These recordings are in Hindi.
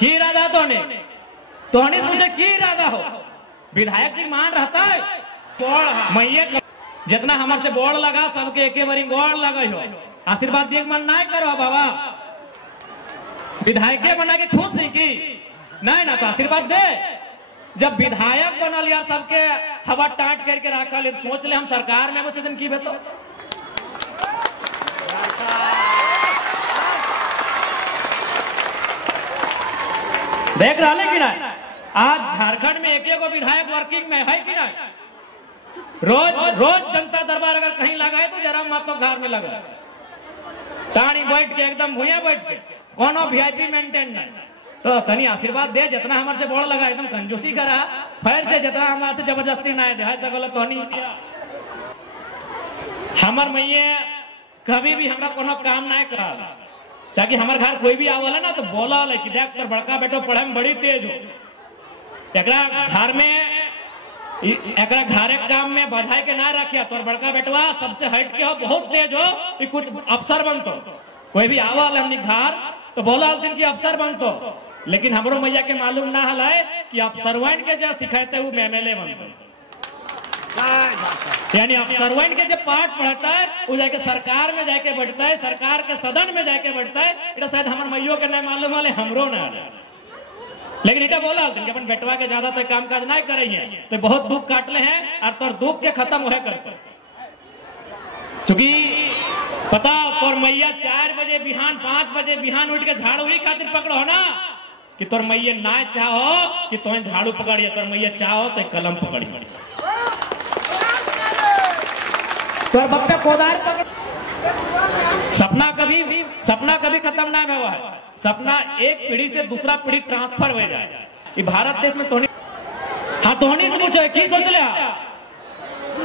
की इरादा तोहने सोचे की इरादा हो। विधायक जी मान रहता है मैये जितना हमारे से बोर्ड लगा सबके एक बारी बोर्ड लगा हो आशीर्वाद दिए मन ना करो बाबा। विधायक बना के खुश है कि नहीं ना तो आशीर्वाद दे। जब विधायक बनल यार सबके हवा टाट करके रखल सोच ले हम सरकार में बस दिन की बेतो देख रहा है कि ना आज झारखंड में एक विधायक वर्किंग में है कि नहीं। रोज जनता दरबार अगर कहीं लगा है तो जरा मातो घर में लगा ताड़ी बैठ के एकदम भूया बैठ के कोनो वीआईपी मेंटेन नहीं। तो तनी आशीर्वाद दे जितना हमारे से बोर्ड लगा एकदम कंजूसी करा फिर से जितना हमारे से जबरदस्ती ना दे ऐसा गलत तो नहीं। हमार मैये कभी भी हमारा कोनो काम ना करा चाहे हमारे घर कोई भी आवला ना तो बोला कि देख कर बड़का बेटो पढ़े में बड़ी तेज हो एकरा घर में एकरा घरे काम में बधाई के ना रखिया तो बड़का बेटवा सबसे हट के हो बहुत तेज हो कि कुछ अफसर बनतो। कोई भी आवल हमनी घर तो बोला दिन की अफसर बनतो लेकिन हमरो मैया के मालूम ना हलाए कि अफसरवन के जो सिखाते वो एमएलए बनतो। यानी अफसरवन के जो पाठ पढ़ता है वो जाके सरकार में जाके बैठता है सरकार के सदन में जाके बैठता है। इतना शायद हमारे मैयों के नहीं मालूम वाले हमरो ना लेकिन इटा बोला कि अपन बेटवा के ज्यादा तो काम काज नहीं करेंगे तो बहुत दुख काटले हैं और तोर दुख के खत्म हो करते क्योंकि पता तोर मैया 4 बजे बिहान 5 बजे बिहान उठ के झाड़ू ही खातिर पकड़ो ना कि तोर मैया ना चाहो कि तुम्हें झाड़ू पकड़िए तोर मैया चाहो तो कलम पकड़िए तोर बप्पे कोदार पकड़। सपना कभी खत्म ना हुआ है। सपना एक पीढ़ी से दूसरा पीढ़ी ट्रांसफर हो जाए। ये भारत देश में तोहनी हाँ तोहनी से पूछे की सोच ले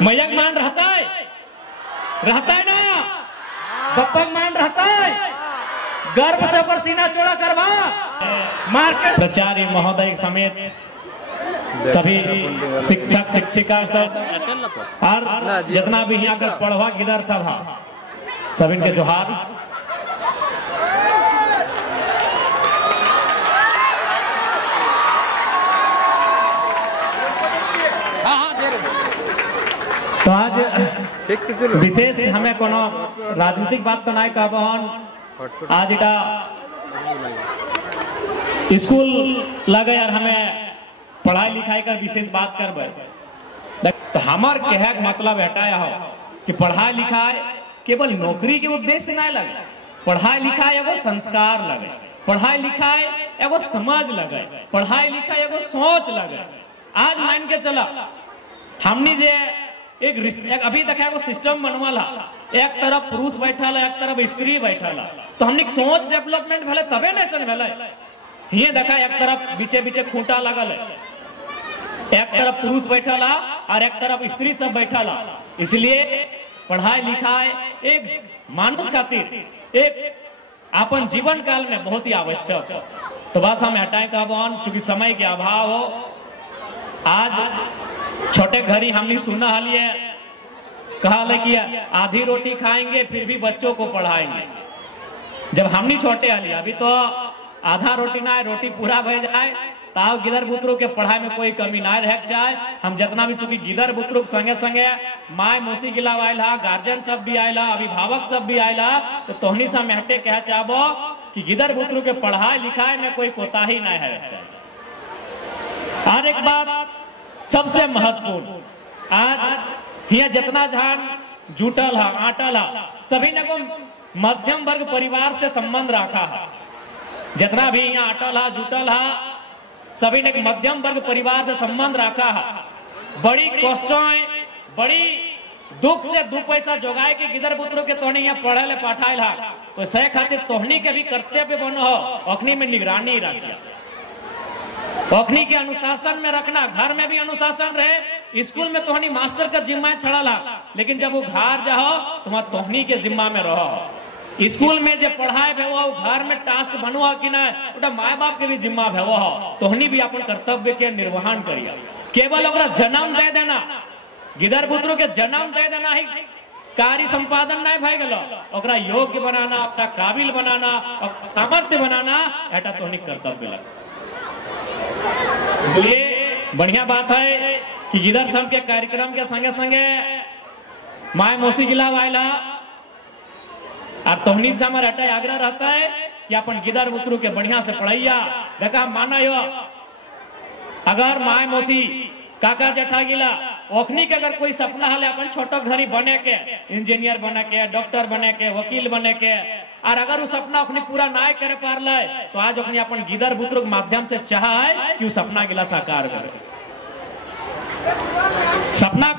मैया मान रहता है ना बप्पा मान रहता है गर्भ से ऊपर सीना चौड़ा करवा मार्केट प्रचार्य महोदय समेत सभी शिक्षक शिक्षिका सब और जितना भी यहाँ कर पढ़वा गिदर सभा सभी के जोहार। तो आज विशेष हमें कोनो राजनीतिक बात तो नहीं कहबहन आज इटा स्कूल लगे यार हमें पढ़ाई लिखाई कर विशेष बात करबे तो हमार कहे मतलब हटाया हो कि पढ़ाई लिखाई केवल नौकरी के उद्देश्य नहीं लगे। पढ़ाई लिखाई एगो संस्कार लगे पढ़ाई लिखाई एगो समाज लगे पढ़ाई लिखाई एगो सोच लगे। आज मान के चला हमनी जे एक अभी देखा एगो सिस्टम बनवाला एक तरफ पुरुष बैठल एक तरफ स्त्री बैठल तो हमनी सोच डेवलपमेंट भले तबे नैसन भले ये देखा एक तरफ बीचे बीचे खूंटा लगल है एक तरफ पुरुष बैठला और एक तरफ स्त्री सब बैठला। इसलिए पढ़ाई लिखाई एक मानुष खातिर एक अपन जीवन काल में बहुत ही आवश्यक है। तो बस हम हटाए कहबन चूंकि समय के अभाव हो आज छोटे घरी हमने सुना हालिए कहा कि आधी रोटी खाएंगे फिर भी बच्चों को पढ़ाएंगे। जब हमने छोटे हालिए अभी तो आधा रोटी ना रोटी पूरा भे जाए ताव गिदर बुतरू के पढ़ाई में कोई कमी ना रह जाए। हम जितना भी चूंकि गिदर बुतरू संगे संगे माय मौसी गिलाव आयला गार्जियन सब भी आयला अभिभावक सब भी आयला तो तोहनी से मेहटे कह चाहबो कि गिदर बुतरू के पढ़ाई लिखाई में कोई कोताही ना है। और एक बात सबसे महत्वपूर्ण आज यहाँ जितना झान जुटल है आटल है सभी ने को मध्यम वर्ग परिवार से संबंध रखा है। जितना भी यहाँ अटल है जुटल है सभी ने मध्यम वर्ग परिवार से संबंध रखा है। बड़ी कष्टों बड़ी दुख से 2 पैसा जोगाए के गिदर बुतरू के तोहनी यहाँ पढ़े ले पठाइल है तो सह खातिर तोहनी के भी कर्तव्य बनो हो अखनी में निगरानी रखिया अखनी के अनुशासन में रखना। घर में भी अनुशासन रहे स्कूल में तोहनी मास्टर का जिम्मा छड़ला लेकिन जब वो घर जाओ तुम्हारा तोहनी के जिम्मा में रहो। स्कूल में जो पढ़ाई भेवो घर में टास्क बनवा कि ना उटा माय बाप के भी जिम्मा भेवो तोहनी भी अपन कर्तव्य के निर्वहन करिए। केवल ओकरा जन्म दे देना गिदर बुतरू के जन्म दे देना ही कार्य संपादन नहीं भय गलो ओकरा योग्य बनाना अपना काबिल बनाना और सामर्थ्य बनाना एटा तोहनी कर्तव्य लग। इसलिए बढ़िया बात है कि गिदर सब के कार्यक्रम के संगे संगे माए मौसी गिला वायला और तोहनी से हमारे हटाए आग्रह रहता है कि अपन गिदर बुतरू के बढ़िया से पढ़ैया। देखा माना यो अगर माए मौसी काका जेठा गिला ओखनी के अगर कोई सपना हले अपन छोटो घरी बने के, इंजीनियर बने के, डॉक्टर बने के, वकील बने के, और अगर वो सपना अपनी पूरा ना करे पारले तो आज अपनी अपन गिदर बुतरू के माध्यम से चाह है कि वो सपना गिला साकार करे। सपना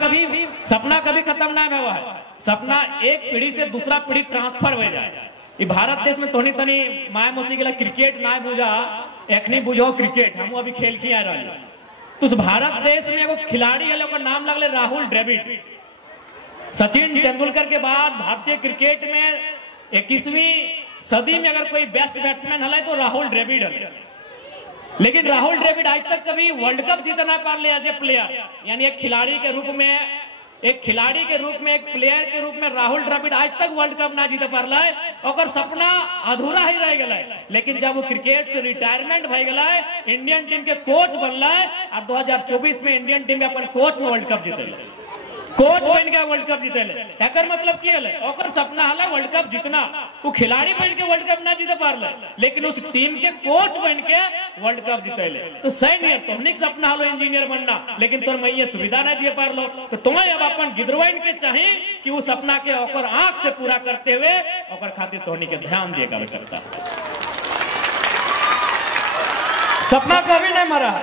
कभी खत्म ना हुआ है। सपना एक पीढ़ी से दूसरा पीढ़ी ट्रांसफर हो जाए। ये भारत देश में तोनी तनी माया मौसी गिला क्रिकेट ना बुझा, एखनी बुझो क्रिकेट हम अभी खेल की आ रहे। तो उस भारत देश में एगो खिलाड़ी है, ओकर नाम लगले राहुल द्रविड़। सचिन तेंदुलकर के बाद भारतीय क्रिकेट में 21वीं सदी में अगर कोई बेस्ट बैट्समैन है तो राहुल द्रविड़ है। लेकिन राहुल द्रविड़ आज तक कभी वर्ल्ड कप जीतना पार ले एज ए प्लेयर, यानी एक खिलाड़ी के रूप में, एक प्लेयर के रूप में राहुल द्रविड़ आज तक वर्ल्ड कप ना जीते पारला है। और सपना अधूरा ही रह गया। लेकिन जब वो क्रिकेट से रिटायरमेंट हो गया, इंडियन टीम के कोच बनला है और 2024 में इंडियन टीम के अपन कोच में वर्ल्ड कप जीते, कोच बन के वर्ल्ड कप जीते। एकर मतलब की है, ओकर सपना है वर्ल्ड कप जीतना। वो खिलाड़ी बन के वर्ल्ड कप ना जीते पारले, लेकिन उस टीम के कोच बन के वर्ल्ड कप जीते। तो सही नहीं है, तुमने सपना हलो इंजीनियर बनना, लेकिन तुम मैं सुविधा नहीं दिए पार लो। तो तुम्हें अब अपन गिदरवाइन के चाहिए कि वो सपना के ओकर आंख से पूरा करते हुए ओकर खातिर तोहनी के ध्यान दिए का आवश्यकता। सपना कभी नहीं मरा,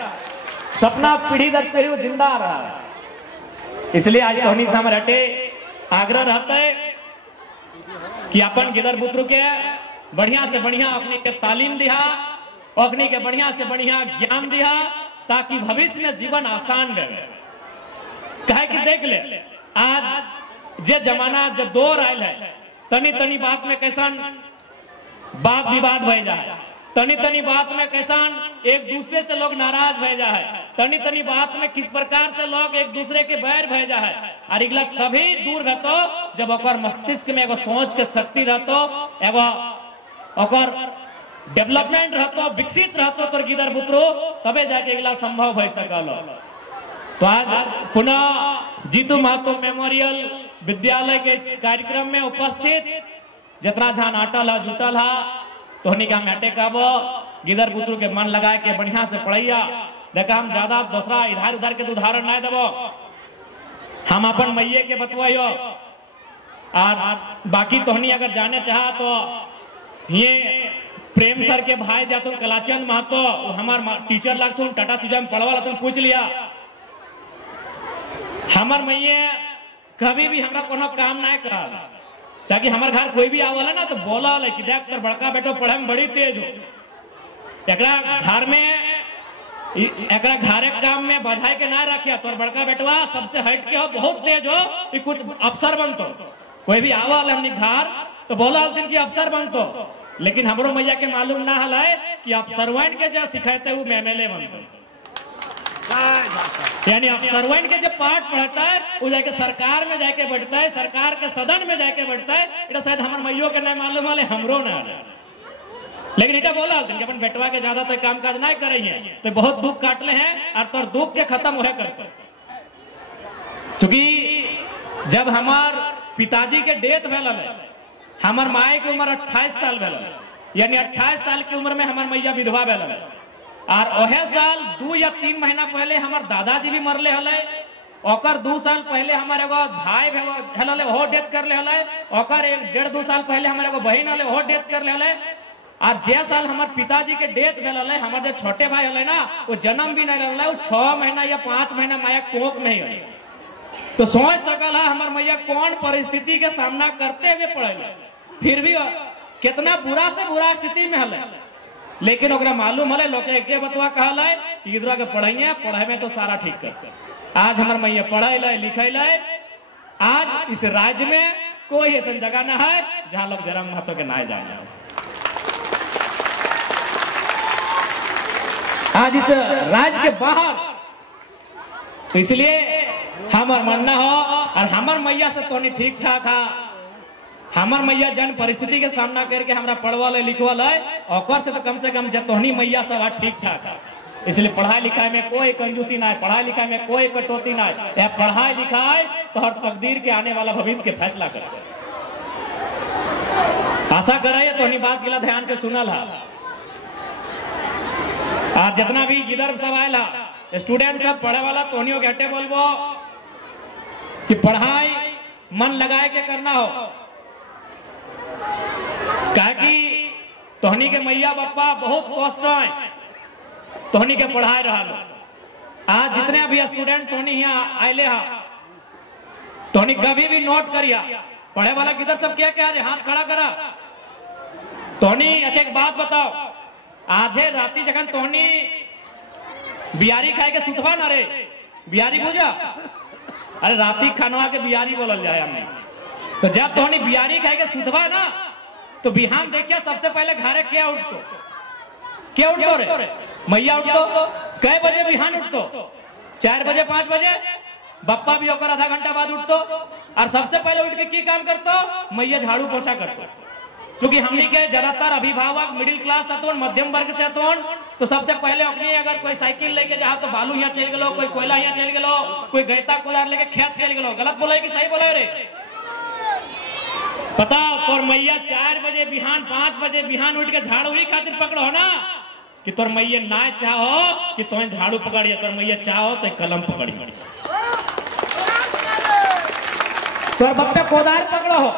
सपना पीढ़ी दर पीढ़ी जिंदा रहा है। इसलिए आज तोहनी से हमारे हटे आग्रह रहता है कि अपन गिदर बुतरू के बढ़िया से बढ़िया अपनी के तालीम दिया, अपनी के बढ़िया से बढ़िया ज्ञान दिया, ताकि भविष्य में जीवन आसान रहे। कहे कि देख ले आज जे जमाना जब दौर आयल है, तनी तनी बात में कैसन बात विवाद भय जाए, तनी तनी बात में कैसन एक दूसरे से लोग नाराज भय जाए, तनी तनी बात में किस प्रकार से लोग एक दूसरे के बैर भय जाए। और इगला कभी दूर रहतो जब ओकर मस्तिष्क में एगो सोच के शक्ति रहतो, एगो ओकर डेवलपमेंट रहतो, विकसित रहतो तो गिदर बुतरू, तबे जाके इगला संभव भय सकल। तो आज पुनः जीतू महतो मेमोरियल विद्यालय के इस कार्यक्रम में उपस्थित जितना जहां आटल है जुटल है, तोहनी का मैटे कब गिदर बुतरू के मन लगा के बढ़िया से पढ़ैया। देखा हम ज्यादा दूसरा इधर उधर के उदाहरण नहीं देवो, हम अपन मैये के बतवाइयो। और बाकी तोहनी अगर जाने चाहा तो ये प्रेम सर के भाई जातो कलाचंद महतो, हमार टीचर लगतुन टाटा सुजा में पढ़वा तुम पूछ लिया। हमार मैये कभी भी हमरा कोनो काम नहीं करा, चाहे हमारे घर कोई भी आवला ना तो बोला कि देख कर बड़का बेटो पढ़े में बड़ी तेज हो, एकरा घर में एकरा घरे काम में बधाई के ना रखिया, तो बड़का बेटवा सबसे हट के हो, बहुत तेज हो, कि कुछ अफसर बनतो। कोई भी आवल हमनी घर तो बोला दिन की अफसर बनतो, लेकिन हमरो मैया के मालूम ना हला कि अफसरवन के जो सिखाते वो एमएलए बनतो। यानी अफसरवन के जो पाठ पढ़ता है वो जाके सरकार में जाके बैठता है, सरकार के सदन में जाके बैठता है। इटा शायद हमारे मैयो के नहीं मालूम वाले, हमरो ना, लेकिन इटा बोला कि अपन बेटवा के ज्यादा तो काम काज नहीं करे हैं, तो बहुत दुख काटले हैं और तोर दुख के खत्म हो करते। क्योंकि जब हमार पिताजी के डेथ भेल, हमार माए की उम्र 28 साल भेल, यानी 28 साल की उम्र में हमार मैया विधवा भेल। और ओहे साल 2 या 3 महीना पहले हमार दादाजी भी मरले हले, ओकर 2 साल पहले हमारे एगो भाई हले हो डेथ कर ले हले, ओकर 1.5-2 साल पहले हमारे एगो बहन हले हो डेथ कर ले हले। और जे साल हमार पिताजी के डेथ भेल हले, हमार जो छोटे भाई हले ना वो जन्म भी नहीं रहले, वो 6 महीना या 5 महीना माया कोख में ही हले। तो सोच सकल है हमार मैया कौन परिस्थिति के सामना करते हुए पड़े, फिर भी कितना बुरा से बुरा स्थिति में हले, लेकिन ओकरा मालूम हले लोग एक बतवा कहल है कि इधर के पढ़ाइए, पढ़ाई में तो सारा ठीक करते। आज हमार मैया पढ़ाई लिखाई लाए, आज इस राज्य में कोई ऐसा जगह ना है जहां लोग जरा महत्व के ना जाए। आज इस राज्य के बाहर, तो इसलिए हमार मानना हो और हमार मैया से तो नहीं ठीक ठाक है। हमार मैया जन परिस्थिति के सामना करके हमरा पढ़वा लिखवा है, और से तो कम जब तोहनी मैया सब ठीक ठाक है। इसलिए पढ़ाई लिखाई में कोई कंजूसी ना है, पढ़ाई लिखाई में कोई कटौती ना है। यह पढ़ाई लिखाई तो हर तकदीर के आने वाला भविष्य के फैसला करे। आशा करे तो बात गिला ध्यान से सुनल है। और जितना भी इधर सब आयला स्टूडेंट सब पढ़े वाला तोहनियों के हटे बोलबो कि पढ़ाई मन लगाए के करना हो, कि तोहनी के मैया बापा बहुत कष्ट है तोहनी के पढ़ाई रहा। आज जितने भी स्टूडेंट तोहनी यहाँ आयले हा तोहनी कभी भी नोट करिया पढ़े वाला किधर सब क्या क्या हाथ खड़ा करा। तोहनी अच्छा एक बात बताओ, आज है राती जगन तोहनी बियारी खाए के सुतवा ना रे, बियारी बुझा, अरे राती खानवा के बियारी बोलल जाए हमने। तो जब तोहनी बियारी खाए के सुतवा ना तो बिहान देखिए सबसे पहले घरे क्या उठतो, क्या उठतो रे मैया उठतो। कै बजे बिहान उठतो? 4 बजे 5 बजे। बप्पा भी होकर आधा घंटा बाद उठतो और सबसे पहले उठ के की काम करतो? मैया झाड़ू पोछा करतो। क्योंकि हमनी के ज्यादातर अभिभावक मिडिल क्लास अतोन मध्यम वर्ग से अतोन, तो सबसे पहले अपनी अगर कोई साइकिल लेके जाओ तो बालू यहाँ चल गलो, कोई कोयला यहाँ चल गलो, कोई गैता कुलार लेके खेत चल गलो। गलत बोला कि सही बोला रे? पता तोर मैया 4 बजे बिहान 5 बजे बिहान उठ के झाड़ू ही खातिर पकड़ो ना कि तोर मैया ना चाहो कि तुम्हें झाड़ू पकड़िए, तोर मैया चाहो तो कलम पकड़ी, तोर बप्पे कोदार पकड़ो हो।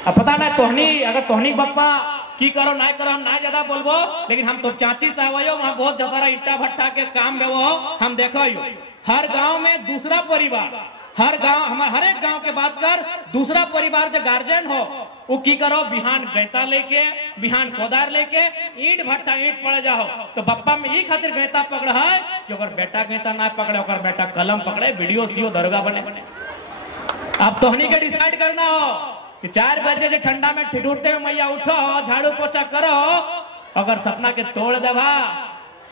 अब पता ना तोहनी अगर तोहनी बप्पा की करो ना करो हम ना ज्यादा बोलबो, लेकिन हम तो चाची साहब वहां बहुत सारा ईटा भट्टा के काम में वो हम देखो हर गांव में दूसरा परिवार, हर गांव हमारे हर एक गांव के बात कर दूसरा परिवार जो गार्जियन हो वो की करो बिहान गैता लेके बिहान कोदार लेके ईट भट्टा ईट पड़ जाओ। तो बप्पा में ये खातिर गैता पकड़ है कि अगर बेटा गैता ना पकड़े अगर बेटा कलम पकड़े वीडियो सीओ दरोगा बने। अब तोहनी के डिसाइड करना हो कि 4 बजे जो ठंडा में ठिठुरते हुए मैया उठो झाड़ू पोछा करो, अगर सपना के तोड़ देवा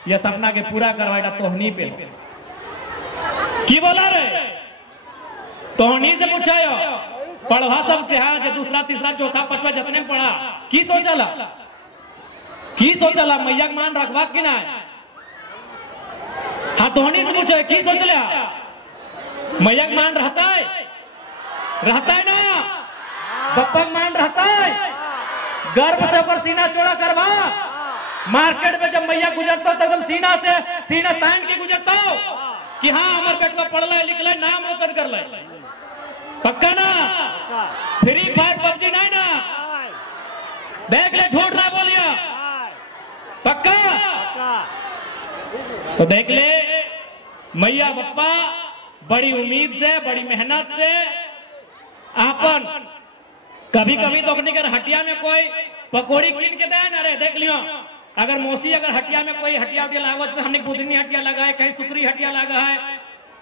या सपना के पूरा करवाएगा तोहनी पे की बोला रे? तोहनी से पूछायो पढ़वा सब से हाँ जो दूसरा तीसरा चौथा पांचवा जितने पढ़ा की सोचला मैया मान रखवा कि ना? हाँ तोहनी से पूछे की सोच लिया मैया मान रहता है ना? बप्पा मान रहता है? गर्भ से ऊपर सीना चौड़ा करवा। मार्केट में जब मैया गुजरता तो एकदम सीना तान के गुजरता कि हाँ हमारे बेटवा पढ़ लिख ले नाम रोशन कर ले। पक्का ना? फ्री फायर पबजी नहीं ना? देख ले झूठ रहा बोलिया पक्का? तो देख ले मैया बप्पा बड़ी उम्मीद से बड़ी मेहनत से आपन कभी कभी तो अपने घर हटिया में कोई पकौड़ी कीन के दे ना रे। देख लियो अगर मौसी अगर हटिया में कोई हटिया लागत से हमने बुधनी हटिया लगा है कहीं सुकरी हटिया लगा है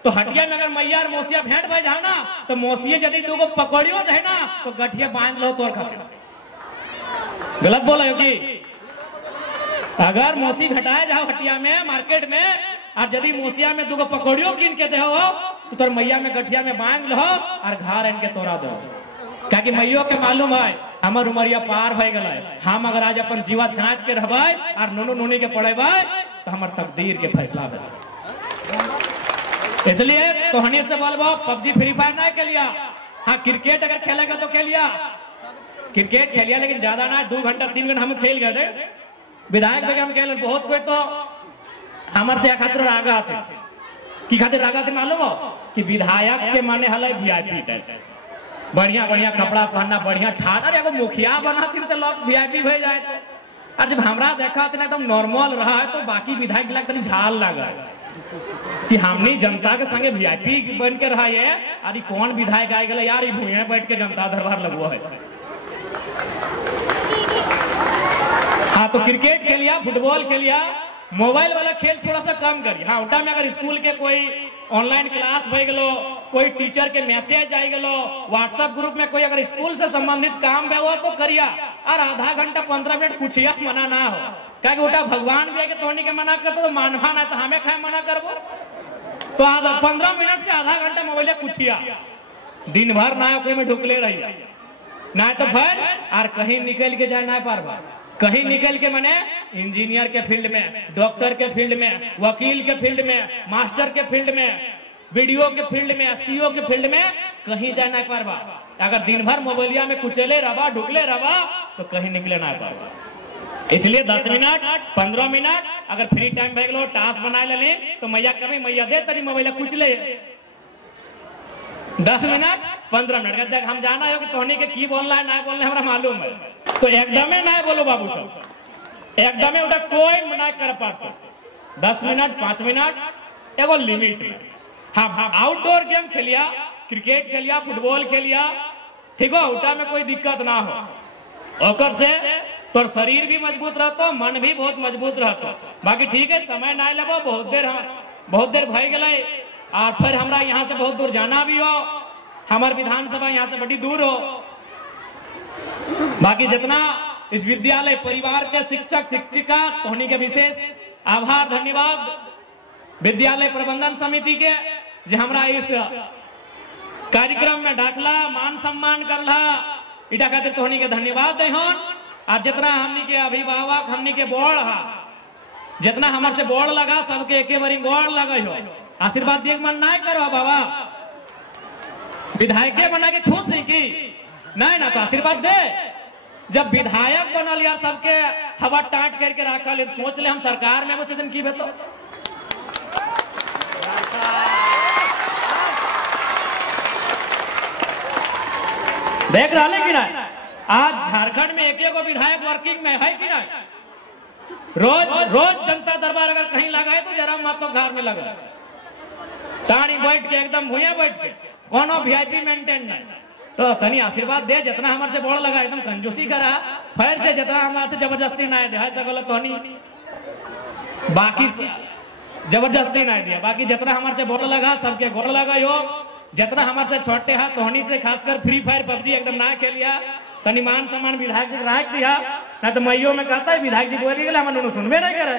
तो हटिया में अगर मैया और मौसिया भेंट भाई जाओ ना तो मौसिया यदि दो पकौड़ियों दे ना तो गठिया बांध लो तोर खातिर। गलत बोला होगी? अगर मौसी घटाए जाओ हटिया में मार्केट में और यदि मौसिया में 2 पकौड़ियों कीन के दे तो तोर मैया में गठिया में बांध लो और घर इनके तोड़ा दो। क्या कि मैयो के मालूम है हमार उमरिया पार भय गला है, हम अगर आज अपन जीवा छाँच के रहबे और नोनो नोनी के पढ़ेबे तो हमार तकदीर के फैसला है। इसलिए तोहनी से बोलबो पबजी फ्री फायर ना खेलिया। हाँ क्रिकेट अगर खेलेगा तो खेलिया, क्रिकेट खेलिया लेकिन ज्यादा ना 2 घंटा 3 घंटा हम खेल गए थे विधायक जगह हम खेल। बहुत कोई तो हमारे से खातिर रागा थे की खातिर रागा थे मालूम हो कि विधायक के माने हल VIP टाइप बढ़िया बढ़िया कपड़ा पहनना बढ़िया ठाट। अरे अगर मुखिया बना तो लोग VIP हो जाए। और जब हमरा देखा तो एकदम नॉर्मल रहा है तो बाकी विधायक लगता झाल लगा कि हमने जनता के संगे VIP बन के रहा है। अरे कौन विधायक आए गए यार भूया बैठ के जनता दरबार लगवा है। हाँ तो क्रिकेट खेलिया फुटबॉल खेलिया मोबाइल वाला खेल थोड़ा सा कम करिए। हाँ उल्टा में अगर स्कूल के कोई ऑनलाइन क्लास भई गलो कोई टीचर के मैसेज आई गलो व्हाट्सएप ग्रुप में कोई अगर स्कूल से संबंधित काम हुआ तो करिया। और आधा घंटा 15 मिनट कुछ मना ना हो क्या उल्टा भगवान भी है कि तोहनी के मना करते तो मानवा ना तो हमें खाए मना करबो तो आधा 15 मिनट से आधा घंटा मोबाइल कुछिया दिन भर ना में ढुकले रही ना तो फिर और कहीं निकल के जाए ना पार कहीं निकल के मैंने इंजीनियर के फील्ड में, डॉक्टर के फील्ड में, वकील के फील्ड में, मास्टर के फील्ड में, वीडियो के फील्ड में, सीओ के फील्ड में कहीं जाए ना पारबा। अगर दिन भर मोबाइलिया में कुचले रहा, ढुकले रहा तो कहीं निकले ना पारबा। इसलिए 10 मिनट 15 मिनट अगर फ्री टाइम भे गलो, टास्क बना ले तो मैया कभी मैया दे तरी मोबाइल कुचले 10 मिनट 15 मिनट तक हम जाना हो कि तोहनी के की बोलना है ना बोलना है हमरा मालूम है, तो एकदमे ना बोलो बाबू सब, एकदमे उठा कोई ना कर पाते। 10 मिनट 5 मिनट एगो लिमिट में। हाँ, आउटडोर गेम खेलिया, क्रिकेट खेलिया, फुटबॉल खेलिया, ठीक हो, उठा में कोई दिक्कत ना हो, ओकर से तोर शरीर भी मजबूत रहतो, मन भी बहुत मजबूत रहतो। बाकी ठीक है, समय ना लगो, बहुत देर भय गए और फिर हमरा यहाँ से बहुत दूर जाना भी हो, हमार विधानसभा यहाँ से बड़ी दूर हो। बाकी जितना इस विद्यालय परिवार के शिक्षक शिक्षिका तोहनी के विशेष आभार धन्यवाद, विद्यालय प्रबंधन समिति के जो हमरा इस कार्यक्रम में डाकला, मान सम्मान करला, इटा खातिर तोहनी के धन्यवाद दे हन। और जितना हमनी के अभिभावक, हमनी के बोर्ड हा, जितना हमारे से बोर्ड लगा सबके एके बारी बोर्ड लगे हो, आशीर्वाद दिए मन ना करो बाबा, विधायक बना के खुश है कि नहीं ना, तो आशीर्वाद दे। जब विधायक बनल यार सबके हवा टाट करके रखल, सोच ले हम सरकार में बस दिन की बेतो देख रहा है कि नहीं, आज झारखंड में एक विधायक वर्किंग में है कि नहीं। रोज जनता दरबार अगर कहीं लगा है तो जरा मातो घर में लगा, तानी बैठ के एकदम भूया बैठ के, कोनो वीआईपी मेंटेन नहीं। तो तनी आशीर्वाद दे, जितना हमारे से बोर्ड लगा एकदम कंजूसी करा, फिर से जितना हमारे से जबरदस्ती ना दे सकल तोहनी, बाकी जबरदस्ती ना दिया, बाकी जितना हमारे से बोर्ड लगा सबके गोड़ लगा हो, जितना हमारे से छोटे है तोहनी से खासकर फ्री फायर पबजी एकदम ना खेलिया, तनी मान सम्मान विधायक जी राख दिया, ना तो मैयो में कहता है विधायक जी बोली गए हम सुनबे नहीं करे,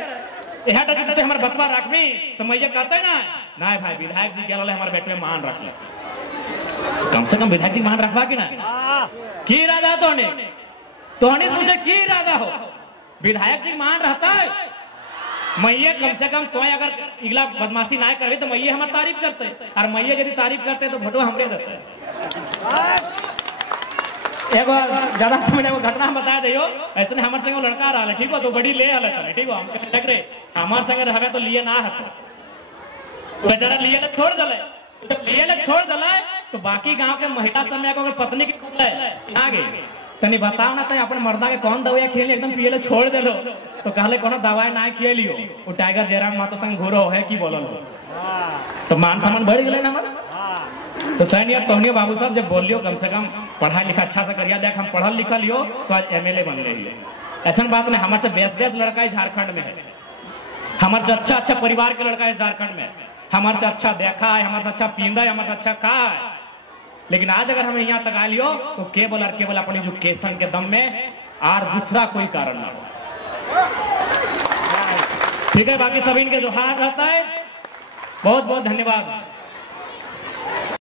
यहाँ तक हमारे बतवा रखमी तो मैया कहते है ना भाई विधायक जी क्या हमारे बेटे में मान रख ले, कम से कम विधायक जी मान रखवा की ना की इरादा तोहने सोचे की इरादा हो, विधायक जी मान रहता है, मैया कम से कम तो अगर इगला बदमाशी ना करे तो मैया हमारी तारीफ करते, और मैया यदि तारीफ करते तो भोटो हमरे देते। एगो ज्यादा समय वो घटना बता दियो, ऐसे हमारे संग लड़का रहा, ठीक हो, तो बड़ी ले आले था, ठीक हो, हम देख रहे हमारे संग रहे तो लिए ना हतो, तो बेचारा लिए ले छोड़ दले, तो लिए ले छोड़ दले तो बाकी गांव के महिला समय को अगर पत्नी की आ गई तनी बताओ ना, तो अपन मर्दा के कौन दवाई खेली एकदम पिए ले छोड़ दे लो, तो कहले कोनो दवाई ना खेलियो, वो टाइगर जयराम मातो संग घूरो है की बोलल, तो मान सम्मान बढ़ गए ना हमारा। तो सैनिक तोहनियो बाबू साहब जब बोलियो कम से कम पढ़ा लिखा अच्छा से करिया, देख हम पढ़ल लिखल लियो तो आज एमएलए बन रही, ऐसा बात नहीं, हमारे से बेस लड़का है झारखंड में है, हमारे से अच्छा परिवार के लड़का है झारखंड में, हमारे से अच्छा देखा है, हमारे से अच्छा पींदा है, हमारे से अच्छा कहा है, लेकिन आज अगर हमें यहाँ तक आ लियो तो केवल और केवल अपनी एजुकेशन के दम में, और दूसरा कोई कारण ना हो। ठीक है, बाकी सभी इनके जोहार रहता है, बहुत बहुत धन्यवाद।